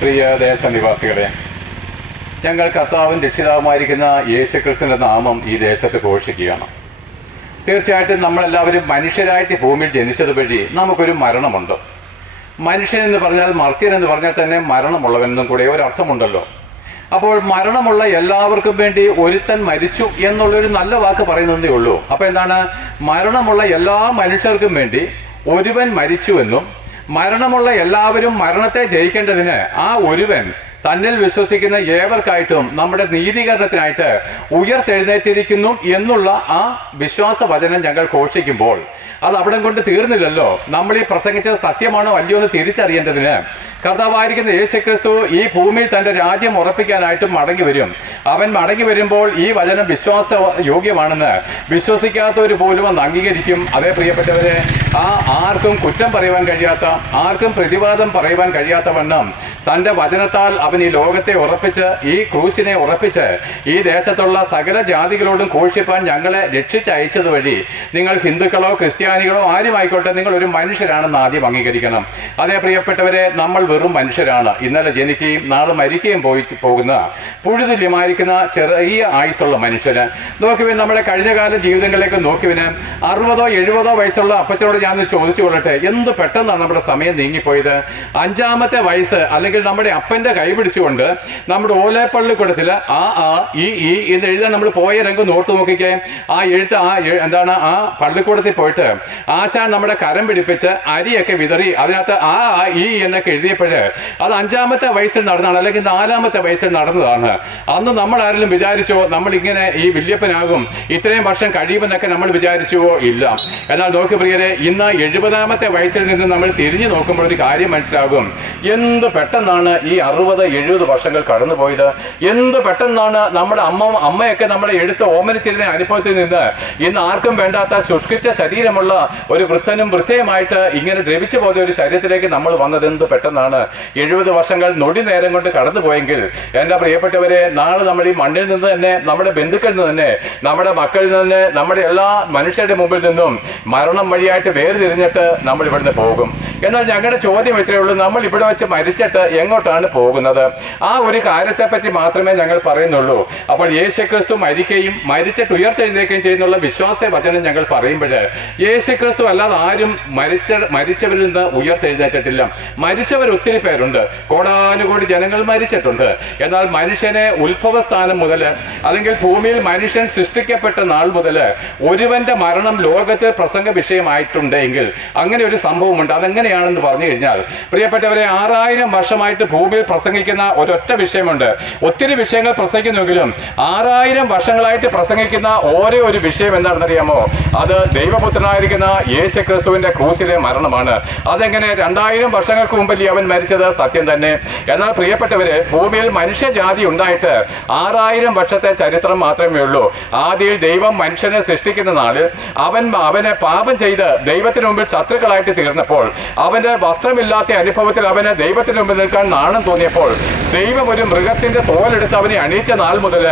പ്രിയ ദേശനിവാസികളെ, ഞങ്ങൾ കർത്താവും രക്ഷിതാവുമായിരിക്കുന്ന യേശുക്രിസ്തുവിൻ്റെ നാമം ഈ ദേശത്ത് ഘോഷിക്കുകയാണ്. തീർച്ചയായിട്ടും നമ്മളെല്ലാവരും മനുഷ്യരായിട്ട് ഭൂമിയിൽ ജനിച്ചത് വഴി നമുക്കൊരു മരണമുണ്ട്. മനുഷ്യനെന്ന് പറഞ്ഞാൽ, മർത്യനെന്ന് പറഞ്ഞാൽ തന്നെ മരണമുള്ളവനെന്നും കൂടെ ഒരർത്ഥമുണ്ടല്ലോ. അപ്പോൾ മരണമുള്ള എല്ലാവർക്കും വേണ്ടി ഒരുത്തൻ മരിച്ചു എന്നുള്ളൊരു നല്ല വാക്ക് പറയുന്നതേ ഉള്ളൂ. അപ്പോൾ എന്താണ്? മരണമുള്ള എല്ലാ മനുഷ്യർക്കും വേണ്ടി ഒരുവൻ മരിച്ചുവെന്നും മരണമുള്ള എല്ലാവരും മരണത്തെ ജയിക്കേണ്ടതിന് ആ ഒരുവൻ തന്നിൽ വിശ്വസിക്കുന്ന ഏവർക്കായിട്ടും നമ്മുടെ നീതീകരണത്തിനായിട്ട് ഉയർത്തെഴുന്നേറ്റിരിക്കുന്നു എന്നുള്ള ആ വിശ്വാസ വചനം ഞങ്ങൾ ഘോഷിക്കുമ്പോൾ അത് അവിടെ കൊണ്ട് തീർന്നില്ലല്ലോ. നമ്മൾ ഈ പ്രസംഗിച്ചത് സത്യമാണോ അല്ലയോ എന്ന് തിരിച്ചറിയേണ്ടതിന് കർത്താവായിരിക്കുന്ന യേശുക്രിസ്തു ഈ ഭൂമിയിൽ തൻ്റെ രാജ്യം ഉറപ്പിക്കാനായിട്ട് മടങ്ങി വരും. അവൻ മടങ്ങി വരുമ്പോൾ ഈ വചനം വിശ്വാസ യോഗ്യമാണെന്ന് വിശ്വസിക്കാത്തവർ പോലും ഒന്ന് അംഗീകരിക്കും. അതേ പ്രിയപ്പെട്ടവരെ, ആർക്കും കുറ്റം പറയുവാൻ കഴിയാത്ത, ആർക്കും പ്രതിവാദം പറയുവാൻ കഴിയാത്ത വണ്ണം തൻ്റെ വചനത്താൽ അവൻ ഈ ലോകത്തെ ഉറപ്പിച്ച്, ഈ ക്രൂശിനെ ഉറപ്പിച്ച് ഈ ദേശത്തുള്ള സകല ജാതികളോടും ഘോഷിപ്പാൻ ഞങ്ങളെ രക്ഷിച്ചയച്ചത് വഴി നിങ്ങൾ ഹിന്ദുക്കളോ ക്രിസ്ത്യാനികളോ ആരുമായിക്കോട്ടെ, നിങ്ങൾ ഒരു മനുഷ്യരാണെന്ന് ആദ്യം അംഗീകരിക്കണം. അതേ പ്രിയപ്പെട്ടവരെ, നമ്മൾ വെറും മനുഷ്യരാണ്. ഇന്നലെ ജനിക്കുകയും നാളെ മരിക്കുകയും പോകുന്ന പുഴുതുല്യമായിരിക്കുന്ന ചെറിയ ആയുസുള്ള മനുഷ്യന് നോക്കിവിൻ. നമ്മുടെ കഴിഞ്ഞകാല ജീവിതങ്ങളിലേക്ക് നോക്കിവിന് 60 70 വയസ്സുള്ള അപ്പച്ചനോട് ഞാൻ ചോദിച്ചു കൊള്ളട്ടെ, എന്ത് പെട്ടെന്നാണ് നമ്മുടെ സമയം നീങ്ങിപ്പോയത്. 5-ാമത്തെ വയസ്സ് അല്ലെങ്കിൽ നമ്മുടെ അപ്പൻ്റെ കൈ പിടിച്ചുകൊണ്ട് നമ്മുടെ ഓലേപ്പള്ളിക്കൂടത്തിൽ ഈ എന്ന് എഴുതാൻ നമ്മൾ പോയ രംഗം ഓർത്ത് നോക്കിക്കേ. ആ എഴുത്ത് എന്താണ്, ആ പള്ളിക്കൂടത്തിൽ പോയിട്ട് ആശാൻ നമ്മുടെ കരം പിടിപ്പിച്ച് അരിയൊക്കെ വിതറി അതിനകത്ത് ഈ എന്നൊക്കെ എഴുതിയപ്പോൾ അത് 5-ാമത്തെ വയസ്സിൽ നടന്നതാണ്, അല്ലെങ്കിൽ 4-ാമത്തെ വയസ്സിൽ നടന്നതാണ്. അന്ന് നമ്മൾ ആരെങ്കിലും വിചാരിച്ചോ നമ്മളിങ്ങനെ ഈ വല്യപ്പനാകും, ഇത്രയും വർഷം കഴിയുമെന്നൊക്കെ നമ്മൾ വിചാരിച്ചുവോ? ഇല്ല. എന്നാൽ നോക്ക് പ്രിയരെ, ഇന്ന് 70-ാമത്തെ വയസ്സിൽ നിന്ന് നമ്മൾ തിരിഞ്ഞു നോക്കുമ്പോൾ ഒരു കാര്യം മനസ്സിലാകും. എന്ത് പെട്ടെന്നാണ് ഈ 60-70 വർഷങ്ങൾ കടന്നുപോയത്. എന്ത് പെട്ടെന്നാണ് നമ്മുടെ അമ്മയൊക്കെ നമ്മളെ എടുത്ത് ഓമനിച്ചിരുന്ന അനുഭവത്തിൽ നിന്ന് ഇന്ന് ആർക്കും വേണ്ടാത്ത ശുഷ്കിച്ച ശരീരമുള്ള ഒരു വൃദ്ധനും വൃദ്ധയുമായിട്ട് ഇങ്ങനെ ദ്രവിച്ചു പോയ ഒരു ശരീരത്തിലേക്ക് നമ്മൾ വന്നത്. എന്ത് പെട്ടെന്നാണ് 70 വർഷങ്ങൾ നൊടി നേരം കൊണ്ട് കടന്നുപോയെങ്കിൽ എൻ്റെ പ്രിയപ്പെട്ടവരെ, നാളെ നമ്മൾ ഈ മണ്ണിൽ നിന്ന് തന്നെ, നമ്മുടെ ബന്ധുക്കളിൽ നിന്ന് തന്നെ, നമ്മുടെ മക്കളിൽ നിന്ന്, നമ്മുടെ എല്ലാ മനുഷ്യരുടെ മുമ്പിൽ നിന്നും മരണം വഴിയായിട്ട് വേർതിരിഞ്ഞിട്ട് നമ്മൾ ഇവിടുന്ന് പോകും. എന്നാൽ ഞങ്ങളുടെ ചോദ്യം ഇത്രയേ ഉള്ളൂ, നമ്മൾ ഇവിടെ വെച്ച് മരിച്ചിട്ട് എങ്ങോട്ടാണ് പോകുന്നത്? ആ ഒരു കാര്യത്തെപ്പറ്റി മാത്രമേ ഞങ്ങൾ പറയുന്നുള്ളൂ. അപ്പോൾ യേശുക്രിസ്തു മരിക്കുകയും മരിച്ചിട്ട് ഉയർത്തെഴുന്നേൽക്കുകയും ചെയ്യുന്നുള്ള വിശ്വാസ വചനം ഞങ്ങൾ പറയുമ്പോൾ, യേശുക്രിസ്തു അല്ലാതെ ആരും മരിച്ചവരിൽ നിന്ന് ഉയർത്തെഴുന്നേറ്റിട്ടില്ല. മരിച്ചവർ ഒത്തിരി പേരുണ്ട്, കോടാനുകോടി ജനങ്ങൾ മരിച്ചിട്ടുണ്ട്. എന്നാൽ മനുഷ്യനെ ഉത്ഭവസ്ഥാനം മുതൽ, അല്ലെങ്കിൽ ഭൂമിയിൽ മനുഷ്യൻ സൃഷ്ടിക്കപ്പെട്ട നാൾ മുതൽ ഒരുവന്റെ മരണം ലോകത്തിൽ പ്രസംഗ വിഷയമായിട്ടുണ്ടെങ്കിൽ അങ്ങനെ ഒരു സംഭവമുണ്ട്. അതെങ്ങനെയാണെന്ന് പറഞ്ഞു കഴിഞ്ഞാൽ, പ്രിയപ്പെട്ടവരെ, 6000 വർഷമായിട്ട് ഭൂമിയിൽ പ്രസംഗിക്കുന്ന ഒരൊറ്റ വിഷയമുണ്ട്. ഒത്തിരി വിഷയങ്ങൾ പ്രസംഗിക്കുന്നെങ്കിലും 6000 വർഷങ്ങളായിട്ട് പ്രസംഗിക്കുന്ന ഓരോ ഒരു വിഷയം എന്താണെന്നറിയാമോ? അത് ദൈവപുത്രനായിരിക്കുന്ന യേശുക്രിസ്തുവിന്റെ ക്രൂശിലെ മരണമാണ്. അതെങ്ങനെ? 2000 വർഷങ്ങൾക്ക് മുമ്പല്ലേ അവൻ മരിച്ചത്? സത്യം തന്നെ. എന്നാൽ പ്രിയപ്പെട്ടവരെ, ഭൂമിയിൽ മനുഷ്യജാതി ഉണ്ടായിട്ട് 6000 വർഷത്തെ ചരിത്രം മാത്രമേ ഉള്ളൂ. ആദ്യം ദൈവം മനുഷ്യനെ സൃഷ്ടിക്കുന്ന നാളിൽ അവനെ പാപം ചെയ്ത് ദൈവത്തിന് മുമ്പിൽ ശത്രുക്കളായിട്ട് തീർന്നപ്പോൾ, അവന്റെ വസ്ത്രമില്ലാത്ത അനുഭവത്തിൽ അവന് ദൈവത്തിന് മുമ്പിൽ നിൽക്കാൻ നാണം തോന്നിയപ്പോൾ, ദൈവം ഒരു മൃഗത്തിന്റെ തോലെടുത്ത് അവനെ അണിയിച്ച നാൾ മുതൽ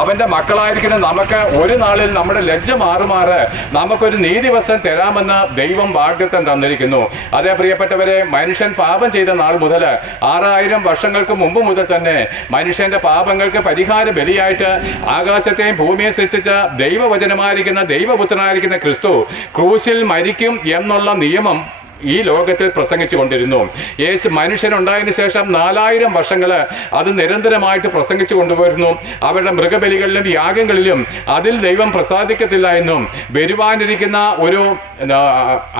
അവന്റെ മക്കളായിരിക്കുന്ന നമുക്ക് ഒരു നാളിൽ നമ്മുടെ ലജ്ജ മാറുമാറ് നമുക്കൊരു നീതിവസ്ത്രം തരാമെന്ന് ദൈവം വാഗ്ദത്തം തന്നിരിക്കുന്നു. അതേ പ്രിയപ്പെട്ടവരെ, മനുഷ്യൻ പാപം ചെയ്ത നാൾ മുതൽ 6000 വർഷങ്ങൾക്ക് മുമ്പ് മുതൽ തന്നെ മനുഷ്യന്റെ പാപങ്ങൾക്ക് പരിഹാര ബലിയായിട്ട് ആകാശത്തെയും ഭൂമിയെ സൃഷ്ടിച്ച ദൈവവചനമായിരിക്കുന്ന ദൈവപുത്രനായിരിക്കുന്ന ക്രിസ്തു ക്രൂശിൽ മരിക്കും എന്നുള്ള നിയമം ഈ ലോകത്തിൽ പ്രസംഗിച്ചു കൊണ്ടിരുന്നു. മനുഷ്യനുണ്ടായതിനു ശേഷം 4000 വർഷങ്ങൾ അത് നിരന്തരമായിട്ട് പ്രസംഗിച്ചു കൊണ്ടുവരുന്നു. അവരുടെ മൃഗബലികളിലും യാഗങ്ങളിലും അതിൽ ദൈവം പ്രസാദിക്കത്തില്ല എന്നും, വരുവാനിരിക്കുന്ന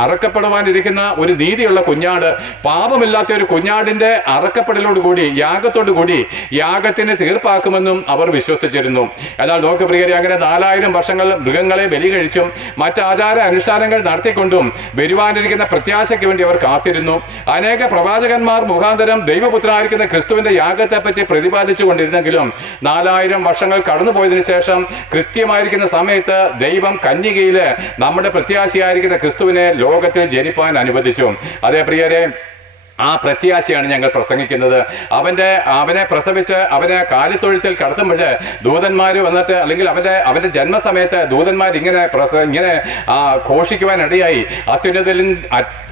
അറക്കപ്പെടുവാനിരിക്കുന്ന ഒരു നീതിയുള്ള കുഞ്ഞാട്, പാപമില്ലാത്ത ഒരു കുഞ്ഞാടിന്റെ അറക്കപ്പെടലോടുകൂടി, യാഗത്തോടുകൂടി യാഗത്തിന് തീർപ്പാക്കുമെന്നും അവർ വിശ്വസിച്ചിരുന്നു. എന്നാൽ നോക്ക് പ്രിയരെ, അങ്ങനെ 4000 വർഷങ്ങൾ മൃഗങ്ങളെ ബലി കഴിച്ചും മറ്റ് ആചാര അനുഷ്ഠാനങ്ങൾ നടത്തിക്കൊണ്ടും വരുവാനിരിക്കുന്ന പ്രത്യാശയ്ക്ക് വേണ്ടി അവർ കാത്തിരുന്നു. അനേക പ്രവാചകന്മാർ മുഖാന്തരം ദൈവപുത്രനായിരിക്കുന്ന ക്രിസ്തുവിന്റെ യാഗത്തെ പറ്റി പ്രതിപാദിച്ചു കൊണ്ടിരുന്നെങ്കിലും 4000 വർഷങ്ങൾ കടന്നുപോയതിനു ശേഷം കൃത്യമായിരിക്കുന്ന സമയത്ത് ദൈവം കന്യകയില് നമ്മുടെ പ്രത്യാശയായിരിക്കുന്ന ക്രിസ്തുവിനെ ലോകത്തിൽ ജനിപ്പാൻ അനുവദിച്ചു. അതേ പ്രിയരെ, ആ പ്രത്യാശയാണ് ഞങ്ങൾ പ്രസംഗിക്കുന്നത്. അവനെ പ്രസവിച്ച് അവനെ കാലിത്തൊഴുത്തിൽ കടത്തുമ്പോൾ ദൂതന്മാർ വന്നിട്ട്, അല്ലെങ്കിൽ അവൻ്റെ ജന്മസമയത്ത് ദൂതന്മാർ ഇങ്ങനെ ഘോഷിക്കുവാനിടയായി,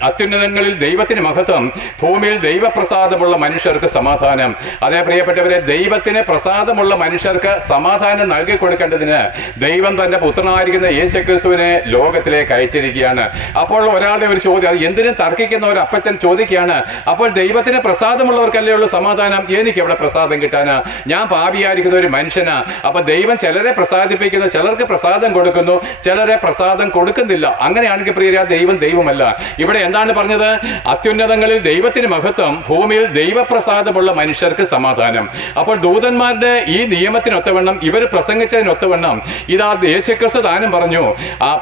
അത്യുന്നതങ്ങളിൽ ദൈവത്തിന് മഹത്വം, ഭൂമിയിൽ ദൈവപ്രസാദമുള്ള മനുഷ്യർക്ക് സമാധാനം. അതേ പ്രിയപ്പെട്ടവരെ, ദൈവത്തിന് പ്രസാദമുള്ള മനുഷ്യർക്ക് സമാധാനം നൽകി കൊടുക്കേണ്ടതിന് ദൈവം തൻ്റെ പുത്രനായിരിക്കുന്ന യേശുക്രിസ്തുവിനെ ലോകത്തിലേക്ക് അയച്ചിരിക്കുകയാണ്. അപ്പോൾ ഒരാളുടെ ഒരു ചോദ്യം, അത് എന്തിനും തർക്കിക്കുന്ന ഒരു അപ്പച്ചൻ ചോദിക്കുകയാണ്, അപ്പോൾ ദൈവത്തിന് പ്രസാദമുള്ളവർക്കല്ലേ ഉള്ളൂ സമാധാനം, എനിക്ക് എവിടെ പ്രസാദം കിട്ടാനാ? ഞാൻ പാപിയായിരിക്കുന്ന ഒരു മനുഷ്യനാ. അപ്പൊ ദൈവം ചിലരെ പ്രസാദിപ്പിക്കുന്നു, ചിലർക്ക് പ്രസാദം കൊടുക്കുന്നു, ചിലരെ പ്രസാദം കൊടുക്കുന്നില്ല. അങ്ങനെയാണെങ്കിൽ പ്രിയരാ, ദൈവമല്ല. ഇവിടെ എന്താണ് പറഞ്ഞത്? അത്യുന്നതങ്ങളിൽ ദൈവത്തിന് മഹത്വം, ഭൂമിയിൽ ദൈവപ്രസാദമുള്ള മനുഷ്യർക്ക് സമാധാനം. അപ്പോൾ ദൂതന്മാരുടെ ഈ നിയമത്തിനൊത്തവണ്ണം, ഇവർ പ്രസംഗിച്ചതിനൊത്തവണ്ണം ഇതാ യേശുക്രിസ്തു താനും പറഞ്ഞു,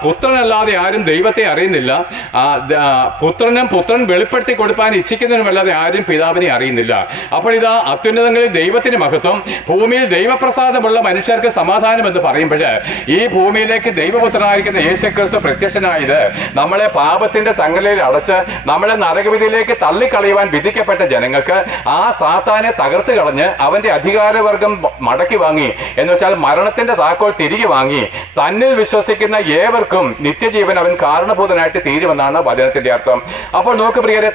പുത്രനല്ലാതെ ആരും ദൈവത്തെ അറിയുന്നില്ല, പുത്രൻ വെളിപ്പെടുത്തി കൊടുക്കാൻ ഇച്ഛിക്കുന്നതിനുമല്ലാതെ ആരും പിതാവിനെ അറിയുന്നില്ല. അപ്പോൾ ഇതാ അത്യുന്നതങ്ങളിൽ ദൈവത്തിന് മഹത്വം, ഭൂമിയിൽ ദൈവപ്രസാദമുള്ള മനുഷ്യർക്ക് സമാധാനം എന്ന് പറയുമ്പോൾ, ഈ ഭൂമിയിലേക്ക് ദൈവപുത്രനായിരിക്കുന്ന യേശുക്രിസ്തു പ്രത്യക്ഷനായത് നമ്മളെ പാപത്തിന്റെ ചങ്ങലയിൽ അടച്ച് നമ്മളെ നരകവിധിയിലേക്ക് തള്ളിക്കളയുവാൻ വിധിക്കപ്പെട്ട ജനങ്ങൾക്ക് ആ സാത്താനെ തകർത്ത് കളഞ്ഞ് അവന്റെ അധികാരവർഗം മടക്കി വാങ്ങി, എന്ന് വെച്ചാൽ മരണത്തിന്റെ താക്കോൽ തിരികെ വാങ്ങി, തന്നിൽ വിശ്വസിക്കുന്ന ഏവർക്കും നിത്യജീവൻ അവൻ കാരണഭൂതനായിട്ട് തീരുമെന്നാണ് വചനത്തിന്റെ അർത്ഥം. അപ്പോൾ നോക്ക് പ്രിയരെ,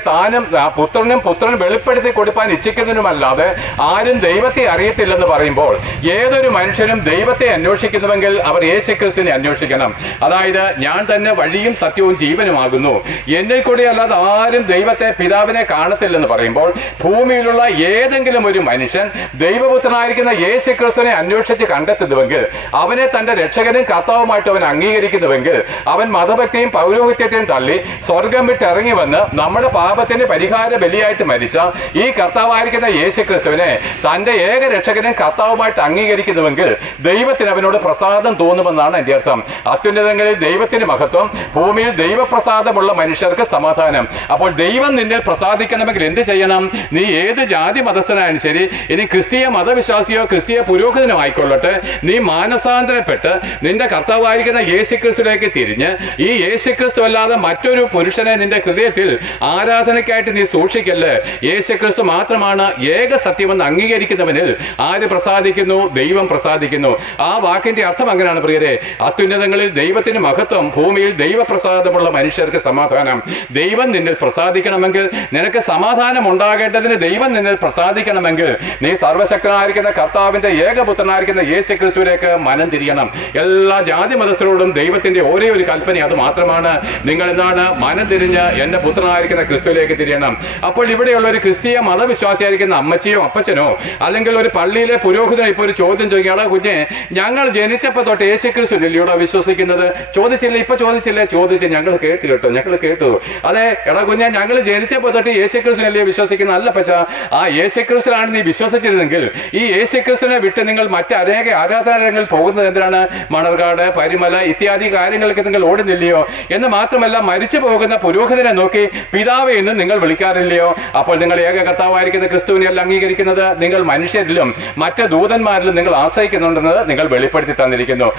പുത്രൻ വെളിപ്പെടുത്തി കൊടുക്കാൻ ഇച്ഛിക്കുന്നതിനുമല്ലാതെ ആരും ദൈവത്തെ അറിയത്തില്ലെന്ന് പറയുമ്പോൾ, ഏതൊരു മനുഷ്യനും ദൈവത്തെ അന്വേഷിക്കുന്നുവെങ്കിൽ അവർ യേശുക്രിസ്തുവിനെ അന്വേഷിക്കണം. അതായത്, ഞാൻ തന്നെ വഴിയും സത്യവും ജീവനുമാകുന്നു, എന്നിൽ കൂടി അല്ലാതെ ആരും ദൈവത്തെ, പിതാവിനെ കാണത്തില്ലെന്ന് പറയുമ്പോൾ, ഭൂമിയിലുള്ള ഏതെങ്കിലും ഒരു മനുഷ്യൻ ദൈവപുത്രനായിരിക്കുന്ന യേശുക്രിസ്തുവിനെ അന്വേഷിച്ച് കണ്ടെത്തുന്നുവെങ്കിൽ, അവനെ തന്റെ രക്ഷകനും കർത്താവുമായിട്ട് അവൻ അംഗീകരിക്കുന്നുവെങ്കിൽ, അവൻ മതഭക്തിയും പൗരോഹിത്യത്തെയും തള്ളി സ്വർഗം വിട്ട് ഇറങ്ങി വന്ന് നമ്മുടെ പാപത്തിന് പരിഹാര ബലിയായിട്ട് മരിച്ച ഈ കർത്താവായിരിക്കുന്ന യേശുക്രിസ്തുവിനെ തന്റെ ഏക രക്ഷകനും കർത്താവുമായിട്ട് അംഗീകരിക്കുന്നുവെങ്കിൽ ദൈവത്തിന് അവനോട് പ്രസാദം തോന്നുമെന്നാണ് എൻ്റെ അർത്ഥം. അത്യുന്നതങ്ങളിൽ ദൈവത്തിന് മഹത്വം, ഭൂമിയിൽ ദൈവപ്രസാദമുള്ള മനുഷ്യർക്ക് സമാധാനം. അപ്പോൾ ദൈവം നിന്നിൽ പ്രസാദിക്കണമെങ്കിൽ എന്ത് ചെയ്യണം? നീ ഏത് ജാതി മതസ്ഥനായാലും ശരി, ഇനി ക്രിസ്തീയ മതവിശ്വാസിയോ ക്രിസ്തീയ പുരോഹിതനോ ആയിക്കൊള്ളട്ടെ, നീ മാനസാന്തരപ്പെട്ട് നിന്റെ കർത്താവായിരിക്കുന്ന യേശുക്രിസ്തുവിലേക്ക് തിരിഞ്ഞ്, ഈ യേശുക്രിസ്തു അല്ലാതെ മറ്റൊരു പുരുഷനെ നിന്റെ ഹൃദയത്തിൽ ആരാധനയ്ക്കായിട്ട് നീ സൂക്ഷിക്കല്ലേ. യേശുക്രിസ്തു മാത്രമാണ് ഏക സത്യമെന്ന് അംഗീകരിക്കുന്നവനിൽ ആര് പ്രസാദിക്കുന്നു? ദൈവം പ്രസാദിക്കുന്നു. ആ വാക്കിന്റെ അർത്ഥം അങ്ങനെയാണ് പ്രിയരെ. അത്യുന്നതങ്ങളിൽ ദൈവത്തിന് മഹത്വം, ഭൂമിയിൽ ദൈവപ്രസാദമുള്ള മനുഷ്യർക്ക് സമാധാനം. ദൈവം നിന്നിൽ പ്രസാദിക്കണമെങ്കിൽ, നിനക്ക് സമാധാനം ഉണ്ടാകേണ്ടതിന് ദൈവം നിന്നിൽ പ്രസാദിക്കണമെങ്കിൽ, നീ സർവശക്തനായിരിക്കുന്ന കർത്താവിന്റെ ഏകപുത്രനായിരിക്കുന്ന യേശുക്രിസ്തുവിലേക്ക് മനം തിരിയണം. എല്ലാ ജാതി മതസ്ഥരോടും ദൈവത്തിന്റെ ഒരേ ഒരു കൽപ്പന അത് മാത്രമാണ്, നിങ്ങൾ എന്താണ്? മനം തിരിഞ്ഞ് എന്റെ പുത്രനായിരിക്കുന്ന ക്രിസ്തുവിലേക്ക് തിരിയണം. അപ്പോൾ ഇവിടെയുള്ള ഒരു ക്രിസ്തീയ മതവിശ്വാസിയായിരിക്കുന്ന അമ്മച്ചിയോ അപ്പച്ചനോ അല്ലെങ്കിൽ ഒരു പള്ളിയിലെ പുരോഹിതനോ ഇപ്പോൾ ഒരു ചോദ്യം ചോദിക്കുകയാണ്, കുഞ്ഞെ, ഞങ്ങൾ ജനിച്ചപ്പോൾ തൊട്ട് യേശുക്രിസ്തു ഇല്ലയോടാ വിശ്വസിക്കുന്നത്? ചോദിച്ചില്ല, ഇപ്പൊ ചോദിച്ചില്ലേ? ചോദിച്ചു, ഞങ്ങൾ കേട്ടു കേട്ടോ, ഞങ്ങൾ കേട്ടു. അതെ എടാ കുഞ്ഞെ, ഞങ്ങൾ ജനിച്ചപ്പോൾ തൊട്ട് യേശുക്രിസ്തു അല്ലേ വിശ്വസിക്കുന്നത്? അല്ല പച്ച, ആ യേശുക്രിസ്തുവിലാണ് നീ വിശ്വസിച്ചിരുന്നെങ്കിൽ ഈ യേശുക്രിസ്തുവിനെ വിട്ട് നിങ്ങൾ മറ്റനേക ആരാധനാലയങ്ങളിൽ പോകുന്നത് എന്തിനാണ്? മണർകാട്, പരിമല ഇത്യാദി കാര്യങ്ങൾക്ക് നിങ്ങൾ ഓടുന്നില്ലയോ? എന്ന് മാത്രമല്ല, മരിച്ചു പോകുന്ന പുരോഹിതനെ നോക്കി പിതാവേ എന്ന് നിങ്ങൾ വിളിക്കാറില്ലയോ? അപ്പോൾ നിങ്ങൾ ഏക കർത്താവായിരിക്കുന്ന ക്രിസ്തുവിനെ അല്ല അംഗീകരിക്കുന്നത്, നിങ്ങൾ മനുഷ്യരിലും മറ്റ് ദൂതന്മാരിലും നിങ്ങൾ ആശ്രയിക്കുന്നുണ്ടെന്ന് നിങ്ങൾ വെളിപ്പെടുത്തി തന്നിരിക്കുന്നു.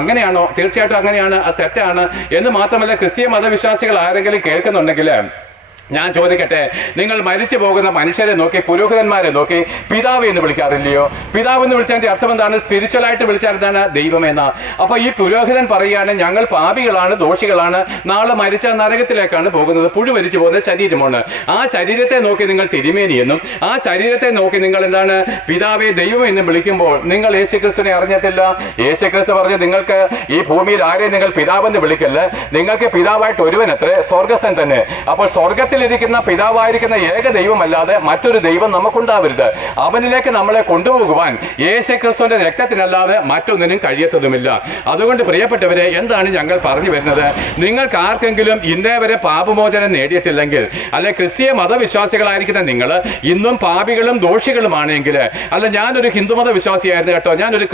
അങ്ങനെയാണോ? തീർച്ചയായിട്ടും അങ്ങനെയാണ്. അത് തെറ്റാണ്. എന്ന് മാത്രമല്ല, ക്രിസ്തീയ മതവിശ്വാസികൾ ആരെങ്കിലും കേൾക്കുന്നുണ്ടെങ്കിൽ ഞാൻ ചോദിക്കട്ടെ, നിങ്ങൾ മരിച്ചു പോകുന്ന മനുഷ്യരെ നോക്കി, പുരോഹിതന്മാരെ നോക്കി പിതാവ് എന്ന് വിളിക്കാറില്ലയോ? പിതാവ് എന്ന് വിളിച്ചതിന്റെ അർത്ഥം എന്താണ്? സ്പിരിച്വലായിട്ട് വിളിച്ചാൽ എന്താണ്? ദൈവമെന്ന. അപ്പൊ ഈ പുരോഹിതൻ പറയുകയാണ്, ഞങ്ങൾ പാപികളാണ്, ദോഷികളാണ്, നാളെ മരിച്ച നരകത്തിലേക്കാണ് പോകുന്നത്, പുഴുവരിച്ചു പോകുന്ന ശരീരമാണ്. ആ ശരീരത്തെ നോക്കി നിങ്ങൾ തിരുമേനി എന്നും, ആ ശരീരത്തെ നോക്കി നിങ്ങൾ എന്താണ്? പിതാവെ, ദൈവം എന്നും വിളിക്കുമ്പോൾ നിങ്ങൾ യേശുക്രിസ്തുവിനെ അറിഞ്ഞിട്ടില്ല. യേശുക്രിസ്തു പറഞ്ഞു, നിങ്ങൾക്ക് ഈ ഭൂമിയിൽ ആരെയും നിങ്ങൾ പിതാവെന്ന് വിളിക്കല്ല, നിങ്ങൾക്ക് പിതാവായിട്ട് ഒരുവനത്രേ, സ്വർഗസ്ഥൻ തന്നെ. അപ്പോൾ സ്വർഗത്തിൽ ിരിക്കുന്ന പിതാവായിരിക്കുന്ന ഏക ദൈവമല്ലാതെ മറ്റൊരു ദൈവം നമുക്കുണ്ടാവരുത്. അവനിലേക്ക് നമ്മളെ കൊണ്ടുപോകുവാൻ യേശുക്രിസ്തുവിന്റെ രക്തത്തിനല്ലാതെ മറ്റൊന്നിനും കഴിയത്തതുമില്ല. അതുകൊണ്ട് പ്രിയപ്പെട്ടവരെ, എന്താണ് ഞങ്ങൾ പറഞ്ഞു വരുന്നത്? നിങ്ങൾക്ക് ആർക്കെങ്കിലും ഇന്നേ വരെ പാപമോചനം നേടിയിട്ടില്ലെങ്കിൽ, അല്ലെ ക്രിസ്തീയ മതവിശ്വാസികളായിരിക്കുന്ന നിങ്ങൾ ഇന്നും പാപികളും ദോഷികളുമാണെങ്കിൽ, അല്ല ഞാനൊരു ഹിന്ദുമത വിശ്വാസിയായിരുന്നു കേട്ടോ, ഞാനൊരു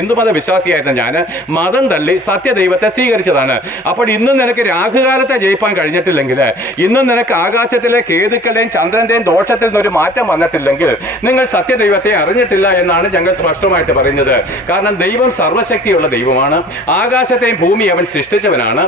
ഹിന്ദുമത വിശ്വാസിയായിരുന്നു, ഞാൻ മതം തള്ളി സത്യദൈവത്തെ സ്വീകരിച്ചതാണ്. അപ്പോൾ ഇന്നും നിനക്ക് രാഹുകാലത്തെ ജയിപ്പാൻ കഴിഞ്ഞിട്ടില്ലെങ്കിൽ, ഇന്നും നിനക്ക് ആകാശത്തിലെ കേതുക്കളുടെയും ചന്ദ്രന്റെയും ദോഷത്തിൽ നിന്നൊരു മാറ്റം വന്നിട്ടില്ലെങ്കിൽ നിങ്ങൾ സത്യദൈവത്തെ അറിഞ്ഞിട്ടില്ല എന്നാണ് ഞങ്ങൾ സ്പഷ്ടമായിട്ട് പറയുന്നത്. കാരണം ദൈവം സർവ്വശക്തിയുള്ള ദൈവമാണ്. ആകാശത്തെയും ഭൂമി അവൻ സൃഷ്ടിച്ചവനാണ്.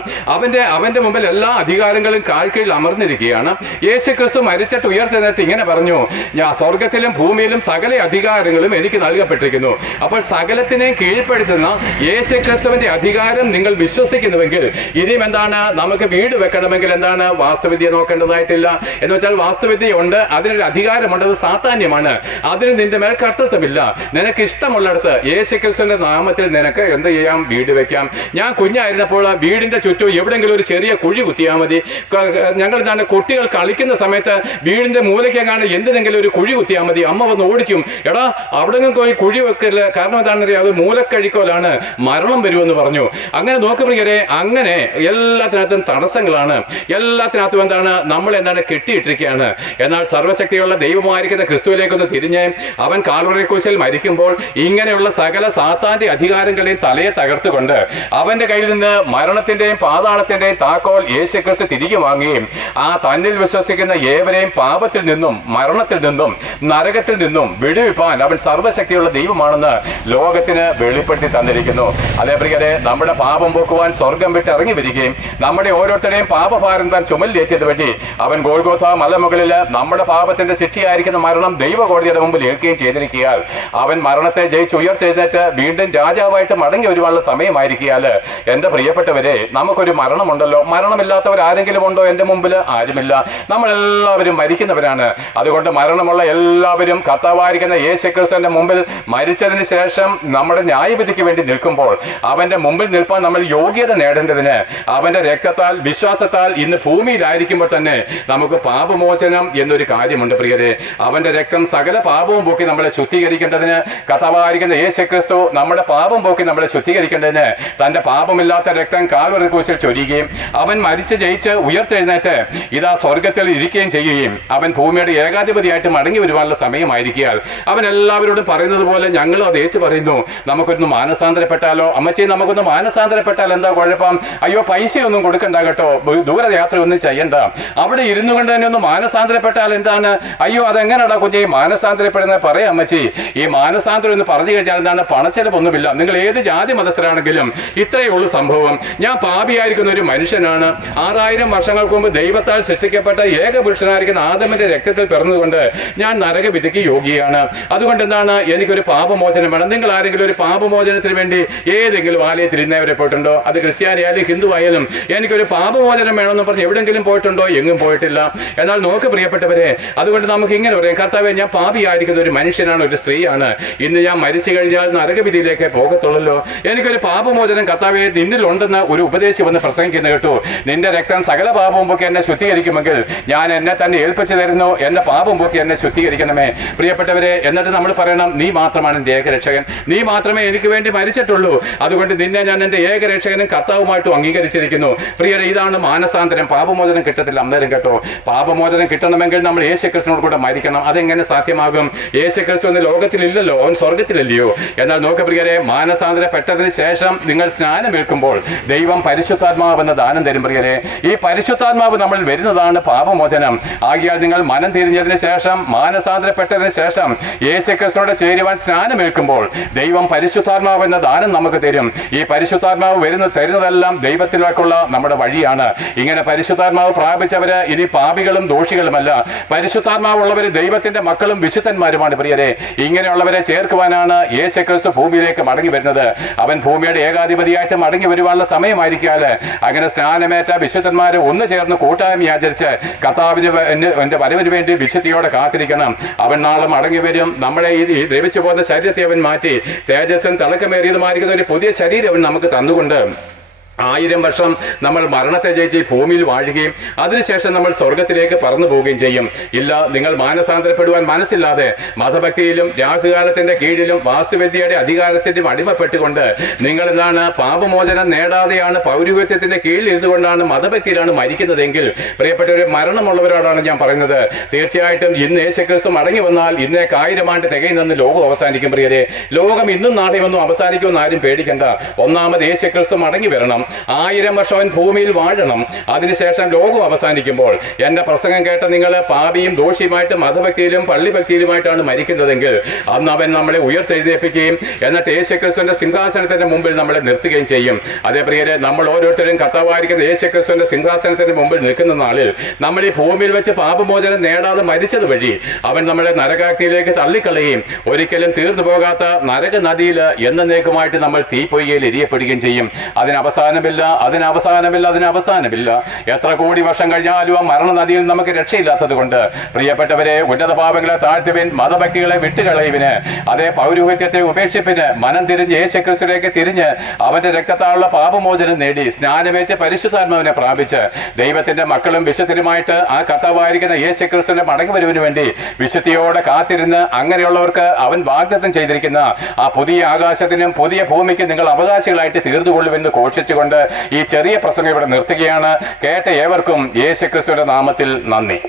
അവന്റെ മുമ്പിൽ എല്ലാ അധികാരങ്ങളും കാൽക്കീഴിൽ അമർന്നിരിക്കുകയാണ്. യേശു ക്രിസ്തു മരിച്ചിട്ട് ഉയർത്തെഴുന്നേറ്റ് ഇങ്ങനെ പറഞ്ഞു, ഞാൻ സ്വർഗത്തിലും ഭൂമിയിലും സകല അധികാരങ്ങളും എനിക്ക് നൽകപ്പെട്ടിരിക്കുന്നു. അപ്പോൾ സകലത്തിനെയും കീഴ്പ്പെടുത്തുന്ന യേശു ക്രിസ്തുവിന്റെ അധികാരം നിങ്ങൾ വിശ്വസിക്കുന്നുവെങ്കിൽ ഇനിയും എന്താണ്, നമുക്ക് വീട് വെക്കണമെങ്കിൽ എന്താണ്, വാസ്തുവിദ്യ നോക്കേണ്ടതായിട്ടില്ല. എന്ന് വെച്ചാൽ വാസ്തുവിദ്യ ഉണ്ട്, അതിനൊരു അധികാരമുണ്ട്, അത് സാത്താന്യമാണ്. അതിന് നിന്റെ മേൽ കർത്തൃത്വമില്ല. നിനക്ക് ഇഷ്ടമുള്ളിടത്ത് യേശു ക്രിസ്തുവിന്റെ നാമത്തിൽ നിനക്ക് എന്ത് ചെയ്യാം, വീട് വെക്കാം. ഞാൻ കുഞ്ഞായിരുന്നപ്പോൾ വീടിന്റെ ചുറ്റും എവിടെയെങ്കിലും ഒരു ചെറിയ കുഴി കുത്തിയാൽ മതി. ഞങ്ങൾ എന്താണ്, കുട്ടികൾ കളിക്കുന്ന സമയത്ത് വീടിന്റെ മൂലയ്ക്കെങ്ങാണ്ട് എന്തിനെങ്കിലും ഒരു കുഴി കുത്തിയാൽ മതി. അമ്മ വന്ന് ഓടിക്കും, എടാ അവിടെ പോയി കുഴി വെക്കല്, കാരണം എന്താണെന്നറിയാം, അത് മൂലക്കഴിക്കോലാണ്, മരണം വരുമെന്ന് പറഞ്ഞു. അങ്ങനെ നോക്കുമ്പോഴേ അങ്ങനെ എല്ലാത്തിനകത്തും തടസ്സങ്ങളാണ്. എല്ലാത്തിനകത്തും എന്താണ്, നമ്മൾ എന്താണ് കെട്ടിയിട്ടിരിക്കുകയാണ്. എന്നാൽ സർവ്വശക്തിയുള്ള ദൈവമായിരിക്കുന്ന ക്രിസ്തുവിലേക്കൊന്ന് തിരിഞ്ഞ് അവൻ കാൽവറി ക്രൂശിൽ മരിക്കുമ്പോൾ ഇങ്ങനെയുള്ള സകല സാത്താന്റെ അധികാരങ്ങളെയും തലയെ തകർത്തുകൊണ്ട് അവന്റെ കയ്യിൽ നിന്ന് മരണത്തിന്റെയും പാതാളത്തിന്റെയും താക്കോൽ യേശു ക്രിസ്തു തിരികെ വാങ്ങുകയും ആ തന്നിൽ വിശ്വസിക്കുന്ന ഏവരെയും പാപത്തിൽ നിന്നും മരണത്തിൽ നിന്നും നരകത്തിൽ നിന്നും വിടുവിപ്പാൻ അവൻ സർവ്വശക്തിയുള്ള ദൈവമാണെന്ന് ലോകത്തിന് വെളിപ്പെടുത്തി തന്നിരിക്കുന്നു. അതേപ്രിയരെ, നമ്മുടെ പാപം പോക്കുവാൻ സ്വർഗം വിട്ട് ഇറങ്ങി വരികയും നമ്മുടെ ഓരോരുത്തരെയും പാപഭാരം താൻ ചുമലിലേറ്റിയത് വഴി അവൻ ഗോൽഗോഥ മലമുകളിൽ നമ്മുടെ പാപത്തിന്റെ ശിക്ഷയായിരിക്കുന്ന മരണം ദൈവകോടതിയുടെ മുമ്പിൽ ഏൽക്കുകയും ചെയ്തിരിക്കുകയാൽ അവൻ മരണത്തെ ജയിച്ച് ഉയർത്തെഴുന്നേറ്റ് വീണ്ടും രാജാവായിട്ട് മടങ്ങി വരുവാനുള്ള സമയമായിരിക്കാൽ എന്റെ പ്രിയപ്പെട്ടവരെ, നമുക്കൊരു മരണമുണ്ടല്ലോ. മരണമില്ലാത്തവർ ആരെങ്കിലും ഉണ്ടോ എൻ്റെ മുമ്പിൽ? ആരുമില്ല. നമ്മളെല്ലാവരും മരിക്കുന്നവരാണ്. അതുകൊണ്ട് മരണമുള്ള എല്ലാവരും കർത്താവായിരിക്കുന്ന യേശു ക്രിസ്തുവിന്റെ മുമ്പിൽ മരിച്ചതിന് ശേഷം നമ്മുടെ ന്യായവിധിക്ക് വേണ്ടി നിൽക്കുമ്പോൾ അവന്റെ മുമ്പിൽ നിൽപ്പാൻ നമ്മൾ യോഗ്യത നേടേണ്ടതിന് അവന്റെ രക്തത്താൽ വിശ്വാസത്താൽ ഇന്ന് ഭൂമിയിലായിരിക്കുമ്പോൾ തന്നെ നമുക്ക് പാപമോചനം എന്നൊരു കാര്യമുണ്ട് പ്രിയരെ. അവന്റെ രക്തം സകല പാപവും പോക്കി നമ്മളെ ശുദ്ധീകരിക്കേണ്ടതിന്, കർത്താവായിരിക്കുന്ന യേശു ക്രിസ്തു നമ്മുടെ പാപം പോക്കി നമ്മളെ ശുദ്ധീകരിക്കേണ്ടതിന് തന്റെ പാപമില്ലാത്ത രക്തം കാൽവറി ക്രൂശിൽ ചൊരിയുകയും അവൻ മരിച്ച് ജയിച്ച് ഉയർത്തെഴുന്നേറ്റ് ഇതാ സ്വർഗത്തിൽ ഇരിക്കുകയും ചെയ്യുകയും അവൻ ഭൂമിയുടെ ഏകാധിപതിയായിട്ട് മടങ്ങി വരുവാനുള്ള സമയമായിരിക്കാൽ അവൻ എല്ലാവരോടും പറയുന്നത് പോലെ ഞങ്ങളും അത് ഏറ്റു പറയുന്നു, നമുക്കൊന്ന് മാനസാന്തരപ്പെട്ടാലോ. അമ്മച്ചി, നമുക്കൊന്ന് മാനസാന്തരപ്പെട്ടാൽ എന്താ കുഴപ്പം? അയ്യോ, പൈസയൊന്നും കൊടുക്കണ്ട കേട്ടോ, ദൂരയാത്രയൊന്നും ചെയ്യണ്ട, അവിടെ ഇരുന്നു കൊണ്ട് തന്നെ ഒന്ന് മാനസാന്തരപ്പെട്ടാൽ എന്താണ്? അയ്യോ, അതെങ്ങനെയാടാ കുഞ്ഞെ മാനസാന്തരപ്പെടുന്നത്? പറയാം അമ്മച്ചി, ഈ മാനസാന്തരം എന്ന് പറഞ്ഞു കഴിഞ്ഞാൽ എന്താണ്, പണച്ചെലവൊന്നുമില്ല. നിങ്ങൾ ഏത് ജാതി മതസ്ഥരാണെങ്കിലും ഇത്രയേ ഉള്ളൂ സംഭവം. ഞാൻ പാപിയായിരിക്കുന്ന ഒരു മനുഷ്യനാണ്. 6000 വർഷങ്ങൾക്ക് മുമ്പ് ദൈവത്താൽ സൃഷ്ടിക്കപ്പെട്ട ഏകപുരുഷനായിരിക്കുന്ന ആദമിന്റെ രക്തത്തിൽ പിറന്നുകൊണ്ട് ഞാൻ നരകവിധിക്ക് യോഗ്യയാണ്. അതുകൊണ്ട് എന്താണ്, എനിക്കൊരു പാപമോചനം വേണം. നിങ്ങൾ ആരെങ്കിലും ഒരു പാപമോചനത്തിന് വേണ്ടി ഏതെങ്കിലും ആലയത്തിൽ ഇന്നേവരെ പോയിട്ടുണ്ടോ? അത് ക്രിസ്ത്യാനിയായാലും ഹിന്ദു ആയാലും എനിക്കൊരു പാപമോചനം വേണമെന്ന് പറഞ്ഞ് എവിടെയെങ്കിലും പോയിട്ടുണ്ടോ? എങ്ങും പോയിട്ടില്ല. എന്നാൽ നോക്ക് പ്രിയപ്പെട്ടവരെ, അതുകൊണ്ട് നമുക്ക് ഇങ്ങനെ പറയാം, കർത്താവേ, ഞാൻ പാപിയായിരിക്കുന്ന ഒരു മനുഷ്യനാണ്, ഒരു സ്ത്രീയാണ്. ഇന്ന് ഞാൻ മരിച്ചു കഴിഞ്ഞാൽ നരകവിധിയിലേക്ക് പോകത്തുള്ളല്ലോ. എനിക്കൊരു പാപമോചനം കർത്താവേ നിന്നിലുണ്ടെന്ന് ഒരു ഉപദേശി വന്ന് പ്രസംഗിക്കുന്ന കേട്ടു. നിന്റെ രക്തം സകല പാപവും പോക്കി എന്നെ ശുദ്ധീകരിക്കുമെങ്കിൽ ഞാൻ എന്നെ തന്നെ ഏൽപ്പിച്ചു തരുന്നു, എന്റെ പാപം പോക്കി എന്നെ ശുദ്ധീകരിക്കണമേ. പ്രിയപ്പെട്ടവരെ, എന്നിട്ട് നമ്മൾ പറയണം, നീ മാത്രമാണ് എൻ്റെ ഏകരക്ഷകൻ, നീ മാത്രമേ എനിക്ക് വേണ്ടി മരിച്ചിട്ടുള്ളൂ. അതുകൊണ്ട് നിന്നെ ഞാൻ എൻ്റെ ഏകരക്ഷകനും കർത്താവുമായിട്ടും അംഗീകരിച്ചിരിക്കുന്നു. പ്രിയരെ, ഇതാണ് മാനസാന്തരം. പാപമോചനം കിട്ടത്തില്ല അന്നേരം കേട്ടോ. പാപമോചനം കിട്ടണമെങ്കിൽ നമ്മൾ യേശു ക്രിസ്തുവിനോട് കൂടെ മരിക്കണം. അതെങ്ങനെ സാധ്യമാകും? യേശു ക്രിസ്തു എന്ന ലോകത്തിലില്ലല്ലോ, അവൻ സ്വർഗത്തിലല്ലയോ. എന്നാൽ നോക്ക് പ്രിയരെ, മാനസാന്തരപ്പെട്ടതിന് ശേഷം നിങ്ങൾ സ്നാനമേൽക്കുമ്പോൾ ദൈവം പരിശുദ്ധാത്മാവെന്ന ദാനം തരും പ്രിയരെ. ഈ പരിശുദ്ധാത്മാവ് നമ്മൾ വരുന്നതാണ് പാപമോചനം. ആകിയാൽ നിങ്ങൾ മനം തിരിഞ്ഞതിന് ശേഷം, മാനസാന്തരപ്പെട്ടതിന് ശേഷം യേശു ക്രിസ്തുവിനോട് ചേരുവാൻ സ്നാനമേൽക്കുമ്പോൾ ദൈവം പരിശുദ്ധാത്മാവെന്ന ദാനം നമുക്ക് തരും. ഈ പരിശുദ്ധാത്മാവ് തരുന്നതെല്ലാം ദൈവത്തിലേക്കുള്ള നമ്മുടെ വഴിയാണ്. ഇങ്ങനെ പരിശുദ്ധാത്മാവ് പ്രാപിച്ചവര് ഇനി പാപികളും ദോഷികളുമല്ല. പരിശുദ്ധാത്മാവുള്ളവർ ദൈവത്തിന്റെ മക്കളും വിശുദ്ധന്മാരുമാണ് പ്രിയരെ. ഇങ്ങനെയുള്ളവരെ ചേർക്കുവാനാണ് യേശു ക്രിസ്തു ഭൂമിയിലേക്ക് മടങ്ങി വരുന്നത്. അവൻ ഭൂമിയുടെ ഏകാധിപതിയായിട്ട് മടങ്ങി വരുവാനുള്ള സമയമായിരിക്കാൽ അങ്ങനെ സ്നാനമേറ്റ വിശുദ്ധന്മാരെ ഒന്ന് ചേർന്ന് കൂട്ടായ്മ ആചരിച്ച് കർത്താവിന് എന്റെ വരവിന് വേണ്ടി വിശുദ്ധിയോടെ കാത്തിരിക്കണം. അവൻ നാളെ മടങ്ങി വരും. നമ്മുടെ ഈ ദ്രവിച്ചു പോകുന്ന ശരീരത്തെ അവൻ മാറ്റി തേജസ്സും തിളക്കമേറിയതുമായിരിക്കുന്ന ഒരു പുതിയ ശരീരം അവൻ നമുക്ക് തന്നുകൊണ്ട് 1000 വർഷം നമ്മൾ മരണത്തെ ജയിച്ച് ഈ ഭൂമിയിൽ വാഴുകയും അതിനുശേഷം നമ്മൾ സ്വർഗത്തിലേക്ക് പറന്നു പോവുകയും ചെയ്യും. ഇല്ല, നിങ്ങൾ മാനസാന്തരപ്പെടുവാൻ മനസ്സില്ലാതെ മതഭക്തിയിലും രാഹുകാലത്തിന്റെ കീഴിലും വാസ്തുവിദ്യയുടെ അധികാരത്തിനും അടിമപ്പെട്ടുകൊണ്ട് നിങ്ങൾ എന്താണ് പാപമോചനം നേടാതെയാണ് പൗരോഹിത്യത്തിന്റെ കീഴിൽ ഇരുന്നുകൊണ്ടാണ് മതഭക്തിയിലാണ് മരിക്കുന്നതെങ്കിൽ പ്രിയപ്പെട്ടവരെ, മരണമുള്ളവരോടാണ് ഞാൻ പറയുന്നത്. തീർച്ചയായിട്ടും ഇന്ന് യേശുക്രിസ്തു മടങ്ങി വന്നാൽ ഇന്നേക്ക് 1000 ആണ്ട് തികയുന്നെന്ന് ലോകം അവസാനിക്കും പ്രിയരെ. ലോകം ഇന്നും നാളെയൊന്നും അവസാനിക്കുമെന്ന് ആരും പേടിക്കണ്ട. ഒന്നാമത് യേശുക്രിസ്തു മടങ്ങി വരണം. 1000 വർഷം അവൻ ഭൂമിയിൽ വാഴണം. അതിനുശേഷം ലോകം അവസാനിക്കുമ്പോൾ എൻ്റെ പ്രസംഗം കേട്ട നിങ്ങൾ പാപിയും ദോഷിയുമായിട്ട് മതഭക്തിയിലും പള്ളിഭക്തിയിലുമായിട്ടാണ് മരിക്കുന്നതെങ്കിൽ അന്ന് അവൻ നമ്മളെ ഉയർത്തെഴുന്നേൽപ്പിക്കുകയും എന്നിട്ട് യേശുക്രിസ്തുവിന്റെ സിംഹാസനത്തിന്റെ മുമ്പിൽ നമ്മളെ നിർത്തുകയും ചെയ്യും. അതേ പ്രിയരെ, നമ്മൾ ഓരോരുത്തരും കർത്താവായിരിക്കുന്ന യേശുക്രിസ്തുവിന്റെ സിംഹാസനത്തിന്റെ മുമ്പിൽ നിൽക്കുന്ന നാളിൽ നമ്മൾ ഈ ഭൂമിയിൽ വെച്ച് പാപമോചനം നേടാതെ മരിച്ചത് വഴി അവൻ നമ്മളെ നരകാഗ്നിയിലേക്ക് തള്ളിക്കളയുകയും ഒരിക്കലും തീർന്നു പോകാത്ത നരക നദിയിൽ എന്നേക്കുമായിട്ട് നമ്മൾ തീപ്പൊയ്കയിൽ എരിയപ്പെടുകയും ചെയ്യും. അതിനവസാനമില്ല, അതിനവസാനമില്ല, അതിനവസാനമില്ല. എത്ര കോടി വർഷം കഴിഞ്ഞാലും ആ മരണനദിയിൽ നമുക്ക് രക്ഷയില്ലാത്തത് കൊണ്ട് പ്രിയപ്പെട്ടവരെ, ഉന്നത പാപങ്ങളെ താഴ്ത്തുവിൻ, മതഭക്തികളെ വിട്ടുകളയുവിന്, അതേ പൗരോഹിത്യത്തെ ഉപേക്ഷിപ്പിന്, മനം തിരിഞ്ഞ് യേശുക്രിസ്തുവിലേക്ക് തിരിഞ്ഞ് അവന്റെ രക്തത്താലുള്ള പാപമോചനം നേടി സ്നാനമേറ്റ് പരിശുദ്ധാത്മാവിനെ പ്രാപിച്ച് ദൈവത്തിന്റെ മക്കളും വിശുദ്ധരുമായിട്ട് ആ കർത്താവായിരിക്കുന്ന യേശുക്രിസ്തുവിന്റെ മടങ്ങിവരവിന് വേണ്ടി വിശുദ്ധിയോടെ കാത്തിരുന്ന് അങ്ങനെയുള്ളവർക്ക് അവൻ വാഗ്ദത്തം ചെയ്തിരിക്കുന്ന ആ പുതിയ ആകാശത്തിനും പുതിയ ഭൂമിക്കും നിങ്ങൾ അവകാശികളായിട്ട് തീർന്നുകൊള്ളുമെന്ന് ഘോഷിച്ചുകൊണ്ട് ഈ ചെറിയ പ്രസംഗം ഇവിടെ നിർത്തുകയാണ്. കേട്ട ഏവർക്കും യേശുക്രിസ്തുവിന്റെ നാമത്തിൽ നന്ദി.